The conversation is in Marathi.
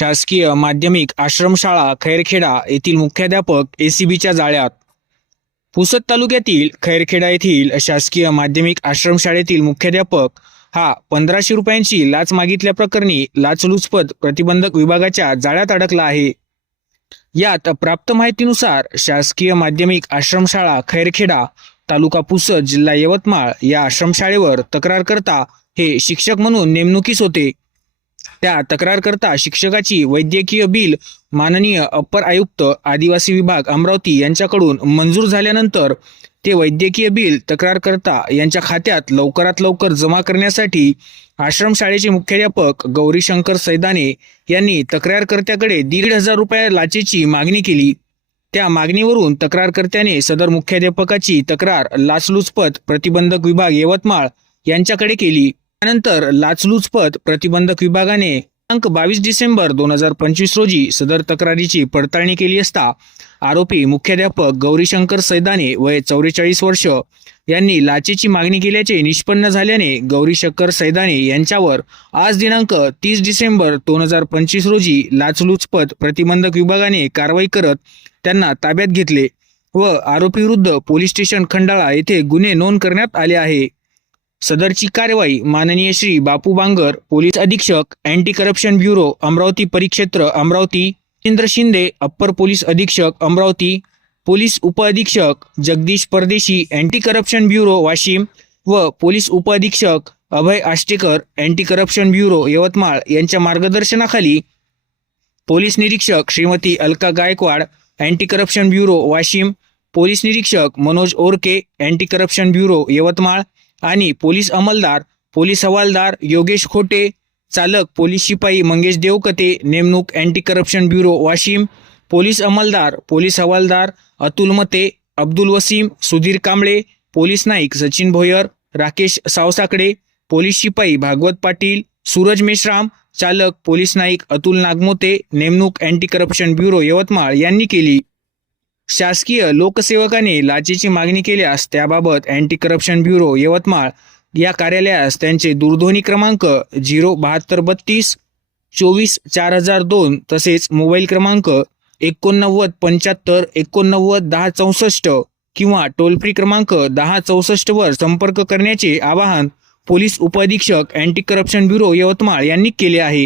शासकीय माध्यमिक आश्रमशाळा खैरखेडा येथील मुख्याध्यापक एसीबीच्या जाळ्यात। पुसद तालुक्यातील खैरखेडा येथील शासकीय माध्यमिक आश्रमशाळेतील मुख्याध्यापक हा 1500 रुपयांची लाच मागितल्याप्रकरणी लाचलुचपत प्रतिबंधक विभागाच्या जाळ्यात अडकला आहे। यात प्राप्त माहितीनुसार शासकीय माध्यमिक आश्रमशाळा खैरखेडा तालुका पुसद जिल्हा यवतमाळ या आश्रमशाळेवर तक्रारकर्ता हे शिक्षक म्हणून नेमणुकीस होते। त्या तक्रारकर्ता शिक्षकाची वैद्यकीय बिल माननीय अप्पर आयुक्त आदिवासी विभाग अमरावती यांच्याकडून मंजूर झाल्यानंतर ते वैद्यकीय बिल तक्रारकर्ता यांच्या खात्यात लवकरात लवकर जमा करण्यासाठी आश्रमशाळेचे मुख्याध्यापक गौरीशंकर सैदाने यांनी तक्रारकर्त्याकडे 1,500 रुपये लाचेची मागणी केली। त्या मागणीवरून तक्रारकर्त्याने सदर मुख्याध्यापकाची तक्रार लाचलुचपत प्रतिबंधक विभाग यवतमाळ यांच्याकडे केली। त्यानंतर लाचलुचपत प्रतिबंधक विभागाने दिनांक 22 डिसेंबर 2025 रोजी सदर तक्रारीची पडताळणी केली असता आरोपी मुख्याध्यापक गौरीशंकर सैदाने वय 44 वर्ष यांनी लाचेची मागणी केल्याचे निष्पन्न झाल्याने गौरीशंकर सैदाने यांच्यावर आज दिनांक 30 डिसेंबर 2025 रोजी लाचलुचपत प्रतिबंधक विभागाने कारवाई करत त्यांना ताब्यात घेतले व आरोपीविरुद्ध पोलीस स्टेशन खंडाळा येथे गुन्हे नोंद करण्यात आले आहे। सदरची कार्यवाही माननीय श्री बापू बांगर पोलीस अधीक्षक अँटी करप्शन ब्युरो अमरावती परिक्षेत्र अमरावती, इंद्र शिंदे अप्पर पोलीस अधीक्षक अमरावती, पोलीस उपअधीक्षक जगदीश परदेशी अँटी करप्शन ब्युरो वाशिम व पोलीस उपअधीक्षक Abhay Ashtekar anti corruption bureau Yavatmal यांच्या मार्गदर्शनाखाली पोलीस निरीक्षक Shrimati Alka Gaikwad anti corruption bureau Washim, police निरीक्षक Manoj Orke anti corruption bureau Yavatmal आणि पोलीस अंमलदार पोलीस हवालदार योगेश खोटे, चालक पोलीस शिपाई मंगेश देवकते नेमणूक anti corruption bureau Washim, police अंमलदार पोलीस हवालदार अतुल मते, अब्दुल वसीम, सुधीर कांबळे, पोलीस नाईक सचिन भोयर, राकेश सावसाकडे, पोलीस शिपाई भागवत पाटील, सूरज मेश्राम, चालक पोलीस नाईक अतुल नागमोते नेमणूक अँटी करप्शन ब्युरो यवतमाळ यांनी केली। शासकीय लोकसेवकाने लाचेची मागणी केल्यास त्याबाबत अँटी करप्शन ब्युरो यवतमाळ या कार्यालयास त्यांचे दूरध्वनी क्रमांक 07232 24 4002 तसेच मोबाईल क्रमांक 89 75 89 10 64 किंवा टोल फ्री क्रमांक 10 64 वर संपर्क करण्याचे आवाहन पोलीस उपअधीक्षक अँटी करप्शन ब्युरो यवतमाळ यांनी केले आहे।